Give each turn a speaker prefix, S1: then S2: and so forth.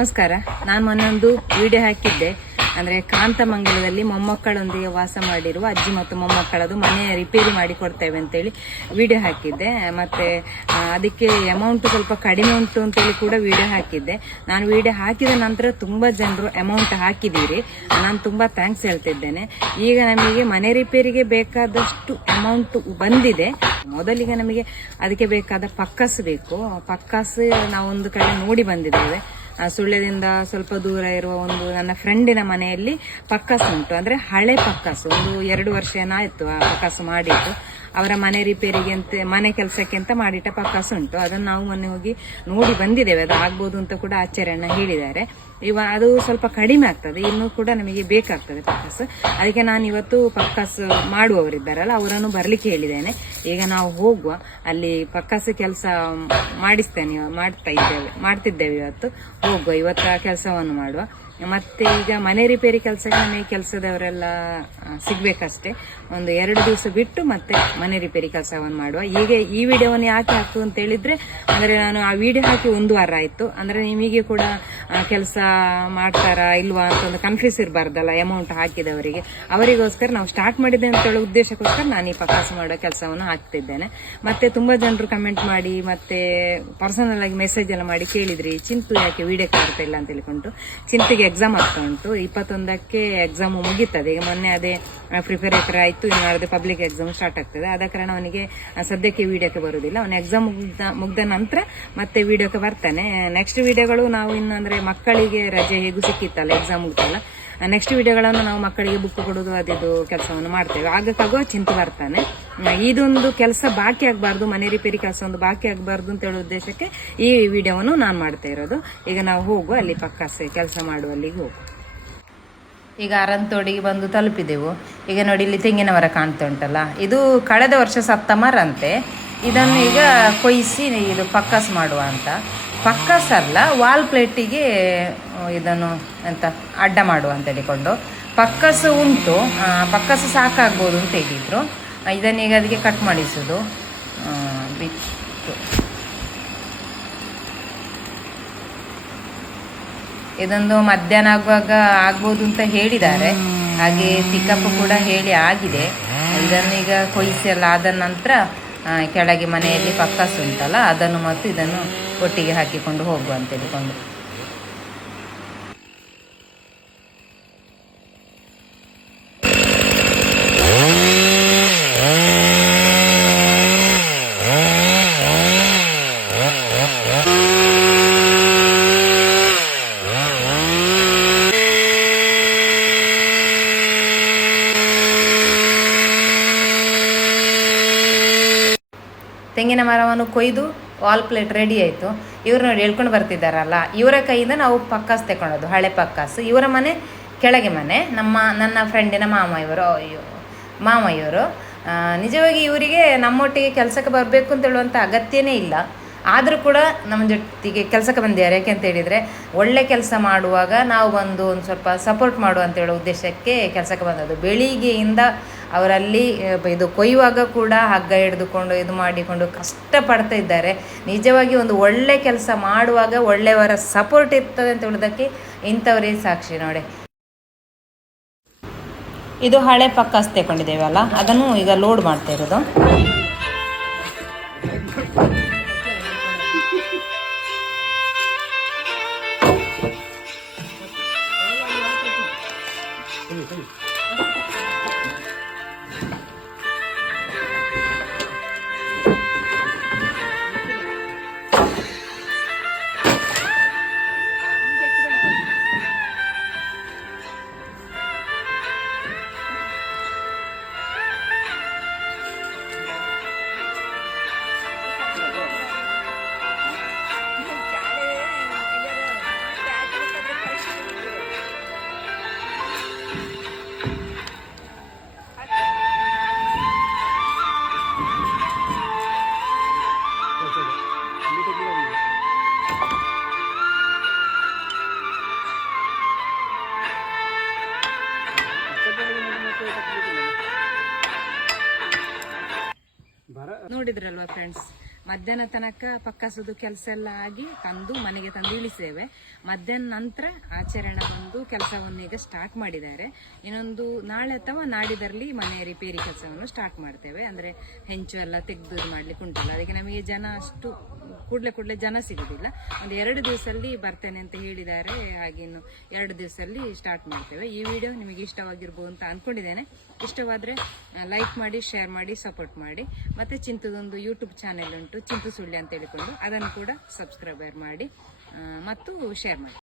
S1: ನಮಸ್ಕಾರ. ನಾನು ಮೊನ್ನೊಂದು ವಿಡಿಯೋ ಹಾಕಿದ್ದೆ. ಅಂದ್ರೆ ಕಾಂತಮಂಗಲದಲ್ಲಿ ಮೊಮ್ಮಕ್ಕಳೊಂದಿಗೆ ವಾಸ ಮಾಡಿರುವ ಅಜ್ಜಿ ಮತ್ತು ಮೊಮ್ಮಕ್ಕಳದು ಮನೆ ರಿಪೇರಿ ಮಾಡಿ ಕೊಡ್ತೇವೆ ಅಂತೇಳಿ ವಿಡಿಯೋ ಹಾಕಿದ್ದೆ. ಮತ್ತೆ ಅದಕ್ಕೆ ಅಮೌಂಟ್ ಸ್ವಲ್ಪ ಕಡಿಮೆ ಉಂಟು ಅಂತೇಳಿ ಕೂಡ ವಿಡಿಯೋ ಹಾಕಿದ್ದೆ. ನಾನು ವಿಡಿಯೋ ಹಾಕಿದ ನಂತರ ತುಂಬಾ ಜನರು ಅಮೌಂಟ್ ಹಾಕಿದ್ದೀರಿ. ನಾನು ತುಂಬಾ ಥ್ಯಾಂಕ್ಸ್ ಹೇಳ್ತಿದ್ದೇನೆ. ಈಗ ನಮಗೆ ಮನೆ ರಿಪೇರಿಗೆ ಬೇಕಾದಷ್ಟು ಅಮೌಂಟ್ ಬಂದಿದೆ. ಮೊದಲಿಗೆ ನಮಗೆ ಅದಕ್ಕೆ ಬೇಕಾದ ಪಕ್ಕಸ್ ಬೇಕು. ಪಕ್ಕಸ್ ನಾವೊಂದು ಕಡೆ ನೋಡಿ ಬಂದಿದ್ದೇವೆ. ಸುಳ್ಯದಿಂದ ಸ್ವಲ್ಪ ದೂರ ಇರುವ ಒಂದು ನನ್ನ ಫ್ರೆಂಡಿನ ಮನೆಯಲ್ಲಿ ಪಕ್ಕಾಸು ಉಂಟು. ಅಂದ್ರೆ ಹಳೆ ಪಕ್ಕಾಸು. ಒಂದು ಎರಡು ವರ್ಷ ಏನಾಯ್ತು ಆ ಪಕ್ಕಾಸು ಮಾಡಿಟ್ಟು ಅವರ ಮನೆ ರಿಪೇರಿಗೆ ಅಂತ, ಮನೆ ಕೆಲಸಕ್ಕೆ ಅಂತ ಮಾಡಿಟ್ಟ ಪಕ್ಕಾಸು ಉಂಟು. ಅದನ್ನು ನಾವು ಮೊನ್ನೆ ಹೋಗಿ ನೋಡಿ ಬಂದಿದ್ದೇವೆ. ಅದು ಆಗ್ಬೋದು ಅಂತ ಕೂಡ ಆಚಾರ್ಯಣ್ಣ ಹೇಳಿದ್ದಾರೆ. ಇವ, ಅದು ಸ್ವಲ್ಪ ಕಡಿಮೆ ಆಗ್ತದೆ. ಇನ್ನೂ ಕೂಡ ನಮಗೆ ಬೇಕಾಗ್ತದೆ ಪಕ್ಕಾಸು. ಅದಕ್ಕೆ ನಾನು ಇವತ್ತು ಪಕ್ಕಾಸು ಮಾಡುವವರಿದ್ದಾರಲ್ಲ, ಅವರನ್ನು ಬರಲಿಕ್ಕೆ ಹೇಳಿದ್ದೇನೆ. ಈಗ ನಾವು ಹೋಗುವ. ಅಲ್ಲಿ ಪಕ್ಕಾಸು ಕೆಲಸ ಮಾಡಿಸ್ತೇನೆ, ಮಾಡ್ತಾ ಇದ್ದೇವೆ, ಮಾಡ್ತಿದ್ದೇವೆ ಇವತ್ತು. ಹೋಗುವ. ಇವತ್ತು ಆ ಕೆಲಸವನ್ನು ಮಾಡುವ. ಮತ್ತೆ ಈಗ ಮನೆ ರಿಪೇರಿ ಕೆಲಸಕ್ಕೆ ಮನೆ ಕೆಲಸದವರೆಲ್ಲ ಸಿಗ್ಬೇಕಷ್ಟೇ. ಒಂದು ಎರಡು ದಿವಸ ಬಿಟ್ಟು ಮತ್ತೆ ಮನೆ ರಿಪೇರಿ ಕೆಲಸವನ್ನು ಮಾಡುವ. ಈಗ ಈ ವಿಡಿಯೋವನ್ನು ಯಾಕೆ ಹಾಕು ಅಂತ ಹೇಳಿದ್ರೆ, ಅಂದ್ರೆ ನಾನು ಆ ವಿಡಿಯೋ ಹಾಕಿ ಒಂದು ವಾರ ಆಯ್ತು. ಅಂದ್ರೆ ನಿಮಗೆ ಕೂಡ ಕೆಲಸ ಮಾಡ್ತಾರಾ ಇಲ್ವಾ ಅಂತ ಒಂದು ಕನ್ಫ್ಯೂಸ್ ಇರಬಾರ್ದಲ್ಲ ಅಮೌಂಟ್ ಹಾಕಿದವರಿಗೆ. ಅವರಿಗೋಸ್ಕರ ನಾವು ಸ್ಟಾರ್ಟ್ ಮಾಡಿದ್ದೆ ಅಂತ ಹೇಳೋ ಉದ್ದೇಶಕ್ಕೋಸ್ಕರ ನಾನು ಈ ಪಕಾಸು ಮಾಡೋ ಕೆಲಸವನ್ನು ಹಾಕ್ತಿದ್ದೇನೆ. ಮತ್ತೆ ತುಂಬ ಜನರು ಕಮೆಂಟ್ ಮಾಡಿ, ಮತ್ತೆ ಪರ್ಸನಲ್ ಆಗಿ ಮೆಸೇಜ್ ಎಲ್ಲ ಮಾಡಿ ಕೇಳಿದ್ರಿ ಚಿಂತು ಯಾಕೆ ವಿಡಿಯೋ ಕಾಡ್ತಾ ಇಲ್ಲ ಅಂತ ಹೇಳಿಕೊಂಡು. ಚಿಂತಿಗೆ ಎಕ್ಸಾಮ್ ಆಗ್ತಾ ಉಂಟು. ಇಪ್ಪತ್ತೊಂದಕ್ಕೆ ಎಕ್ಸಾಮ್ ಮುಗೀತದೆ. ಈಗ ಮೊನ್ನೆ ಅದೇ ಪ್ರಿಪೇರೇಟರ್ ಆಯಿತು, ಇನ್ನು ಪಬ್ಲಿಕ್ ಎಕ್ಸಾಮ್ ಸ್ಟಾರ್ಟ್ ಆಗ್ತದೆ. ಆದ ಕಾರಣ ಅವನಿಗೆ ಸದ್ಯಕ್ಕೆ ವಿಡಿಯೋಕ್ಕೆ ಬರುವುದಿಲ್ಲ ಅವನ ಎಕ್ಸಾಮ್ ಮುಗ್ದ ಮುಗ್ದ ನಂತರ ಮತ್ತೆ ವಿಡಿಯೋಕ್ಕೆ ಬರ್ತಾನೆ. ನೆಕ್ಸ್ಟ್ ವಿಡಿಯೋಗಳು ನಾವು ಇನ್ನು ಅಂದ್ರೆ ಮಕ್ಕಳಿಗೆ ರಜೆ ಹೇಗೂ ಸಿಕ್ಕಿತ್ತಲ್ಲ ಎಕ್ಸಾಮ್ ಮುಗಿತಲ್ಲ. ನೆಕ್ಸ್ಟ್ ವಿಡಿಯೋಗಳನ್ನು ನಾವು ಮಕ್ಕಳಿಗೆ ಬುಕ್ ಕೊಡೋದು ಅದಿದು ಕೆಲಸವನ್ನು ಮಾಡ್ತೇವೆ. ಆಗಕ್ಕಾಗೋ ಚಿಂತೆ ಬರ್ತಾನೆ. ಇದೊಂದು ಕೆಲಸ ಬಾಕಿ ಆಗಬಾರ್ದು, ಮನೆ ರಿಪೇರಿ ಕೆಲಸ ಒಂದು ಬಾಕಿ ಆಗಬಾರ್ದು ಅಂತ ಹೇಳೋ ಉದ್ದೇಶಕ್ಕೆ ಈ ವಿಡಿಯೋವನ್ನು ನಾನು ಮಾಡ್ತಾ ಇರೋದು. ಈಗ ನಾವು ಹೋಗು ಅಲ್ಲಿ ಪಕ್ಕ ಕೆಲಸ ಮಾಡುವಲ್ಲಿಗೆ ಹೋಗು ಈಗ ಅರಂತೋಡಿಗೆ ಬಂದು ತಲುಪಿದೆವು. ಈಗ ನೋಡಿ, ಇಲ್ಲಿ ತೆಂಗಿನ ಮರ ಕಾಣ್ತಾ ಉಂಟಲ್ಲ. ಇದು ಕಳೆದ ವರ್ಷ ಸತ್ತ ಮರ ಇದನ್ನು ಈಗ ಕೊಯ್ಸಿ, ಇದು ಪಕ್ಕಸ್ ಮಾಡುವ ಅಂತ. ಪಕ್ಕಸ್ ಸರ್ಲ ವಾಲ್ ಪ್ಲೇಟಿಗೆ ಇದನ್ನು ಎಂತ ಅಡ್ಡ ಮಾಡುವ ಅಂತ ಹೇಳಿಕೊಂಡು ಪಕ್ಕಸ್ ಉಂಟು. ಪಕ್ಕಸು ಸಾಕಾಗ್ಬೋದು ಅಂತ ಹೇಳಿದ್ರು. ಇದನ್ನೀಗ ಅದಕ್ಕೆ ಕಟ್ ಮಾಡಿಸೋದು. ಇದೊಂದು ಮಧ್ಯಾಹ್ನ ಆಗುವಾಗ ಆಗ್ಬೋದು ಅಂತ ಹೇಳಿದ್ದಾರೆ. ಹಾಗೆ ಪಿಕಪ್ ಕೂಡ ಹೇಳಿ ಆಗಿದೆ. ಇದನ್ನೀಗ ಕೊಯ್ಸಿ ಎಲ್ಲ ಆದ ನಂತರ ಕೆಳಗೆ ಮನೆಯಲ್ಲಿ ಪಕ್ಕಾಸ್ ಉಂಟಲ್ಲ, ಅದನ್ನು ಮತ್ತು ಇದನ್ನು ಒಟ್ಟಿಗೆ ಹಾಕಿಕೊಂಡು ಹೋಗುವ ಅಂತ ಹೇಳಿಕೊಂಡು. ತೆಂಗಿನ ಮರವನ್ನು ಕೊಯ್ದು ವಾಲ್ ಪ್ಲೇಟ್ ರೆಡಿ ಆಯಿತು. ಇವರು ನೋಡಿ ಹೇಳ್ಕೊಂಡು ಬರ್ತಿದ್ದಾರಲ್ಲ, ಇವರ ಕೈಯಿಂದ ನಾವು ಪಕ್ಕಾಸ್ ತಗೊಳೋದು ಹಳೆ ಪಕ್ಕಾಸು. ಇವರ ಮನೆ ಕೆಳಗೆ ಮನೆ, ನಮ್ಮ, ನನ್ನ ಫ್ರೆಂಡಿನ ಮಾಮ ಇವರು ಮಾಮ ಇವರು ನಿಜವಾಗಿ ಇವರಿಗೆ ನಮ್ಮೊಟ್ಟಿಗೆ ಕೆಲಸಕ್ಕೆ ಬರಬೇಕು ಅಂತ ಹೇಳುವಂಥ ಅಗತ್ಯನೇ ಇಲ್ಲ. ಆದರೂ ಕೂಡ ನಮ್ಮ ಜೊತೆಗೆ ಕೆಲಸಕ್ಕೆ ಬಂದಿದ್ದಾರೆ. ಯಾಕೆ ಅಂತ ಹೇಳಿದರೆ, ಒಳ್ಳೆ ಕೆಲಸ ಮಾಡುವಾಗ ನಾವು ಬಂದು ಒಂದು ಸ್ವಲ್ಪ ಸಪೋರ್ಟ್ ಮಾಡುವ ಅಂತ ಹೇಳೋ ಉದ್ದೇಶಕ್ಕೆ ಕೆಲಸಕ್ಕೆ ಬಂದದ್ದು. ಬೆಳಿಗ್ಗೆಯಿಂದ ಅವರಲ್ಲಿ ಇದು ಕೊಯ್ಯುವಾಗ ಕೂಡ ಹಗ್ಗ ಹಿಡಿದುಕೊಂಡು ಇದು ಮಾಡಿಕೊಂಡು ಕಷ್ಟಪಡ್ತಾ ಇದ್ದಾರೆ. ನಿಜವಾಗಿ ಒಂದು ಒಳ್ಳೆ ಕೆಲಸ ಮಾಡುವಾಗ ಒಳ್ಳೆಯವರ ಸಪೋರ್ಟ್ ಇರ್ತದೆ ಅಂತ ಹೇಳೋದಕ್ಕೆ ಇಂಥವರೇ ಸಾಕ್ಷಿ ನೋಡಿ. ಇದು ಹಳೆ ಪಕ್ಕಾಸ್ ತಗೊಂಡಿದ್ದೇವಲ್ಲ ಅದನ್ನು ಈಗ ಲೋಡ್ ಮಾಡ್ತಾ ಇರೋದು. ನೋಡಿದ್ರಲ್ವಾ ಫ್ರೆಂಡ್ಸ್ ಮಧ್ಯಾಹ್ನ ತನಕ ಪಕ್ಕಸುದು ಕೆಲಸ ಎಲ್ಲ ಆಗಿ ತಂದು ಮನೆಗೆ ತಂದು ಇಳಿಸಿದ್ದೇವೆ. ಮಧ್ಯಾಹ್ನ ನಂತರ ಆಚರಣೆ ಬಂದು ಕೆಲಸವನ್ನು ಈಗ ಸ್ಟಾರ್ಟ್ ಮಾಡಿದ್ದಾರೆ. ಇನ್ನೊಂದು ನಾಳೆ ಅಥವಾ ನಾಡಿದಲ್ಲಿ ಮನೆ ರಿಪೇರಿ ಕೆಲಸವನ್ನು ಸ್ಟಾರ್ಟ್ ಮಾಡ್ತೇವೆ. ಅಂದರೆ ಹೆಂಚು ಎಲ್ಲ ತೆಗೆದು ಮಾಡ್ಲಿಕ್ಕೆ ಉಂಟಲ್ಲ. ಅದಕ್ಕೆ ನಮಗೆ ಜನ ಅಷ್ಟು ಕೂಡಲೇ ಕೂಡಲೇ ಜನ ಸಿಗುದಿಲ್ಲ. ಒಂದು ಎರಡು ದಿವಸದಲ್ಲಿ ಬರ್ತೇನೆ ಅಂತ ಹೇಳಿದ್ದಾರೆ. ಹಾಗೆ ಇನ್ನು ಎರಡು ದಿವಸದಲ್ಲಿ ಸ್ಟಾರ್ಟ್ ಮಾಡ್ತೇವೆ. ಈ ವಿಡಿಯೋ ನಿಮಗೆ ಇಷ್ಟವಾಗಿರ್ಬೋದು ಅಂತ ಅಂದ್ಕೊಂಡಿದ್ದೇನೆ ಇಷ್ಟವಾದರೆ ಲೈಕ್ ಮಾಡಿ ಶೇರ್ ಮಾಡಿ ಸಪೋರ್ಟ್ ಮಾಡಿ. ಮತ್ತು ಚಿಂತದೊಂದು ಯೂಟ್ಯೂಬ್ ಚಾನೆಲ್ ಉಂಟು. ಚಿಂತು ಸುಳ್ಳಿ ಅಂತ ಹೇಳಿಕೊಂಡು ಅದನ್ನು ಕೂಡ ಸಬ್ಸ್ಕ್ರೈಬರ್ ಮಾಡಿ ಮತ್ತು ಶೇರ್ ಮಾಡಿ.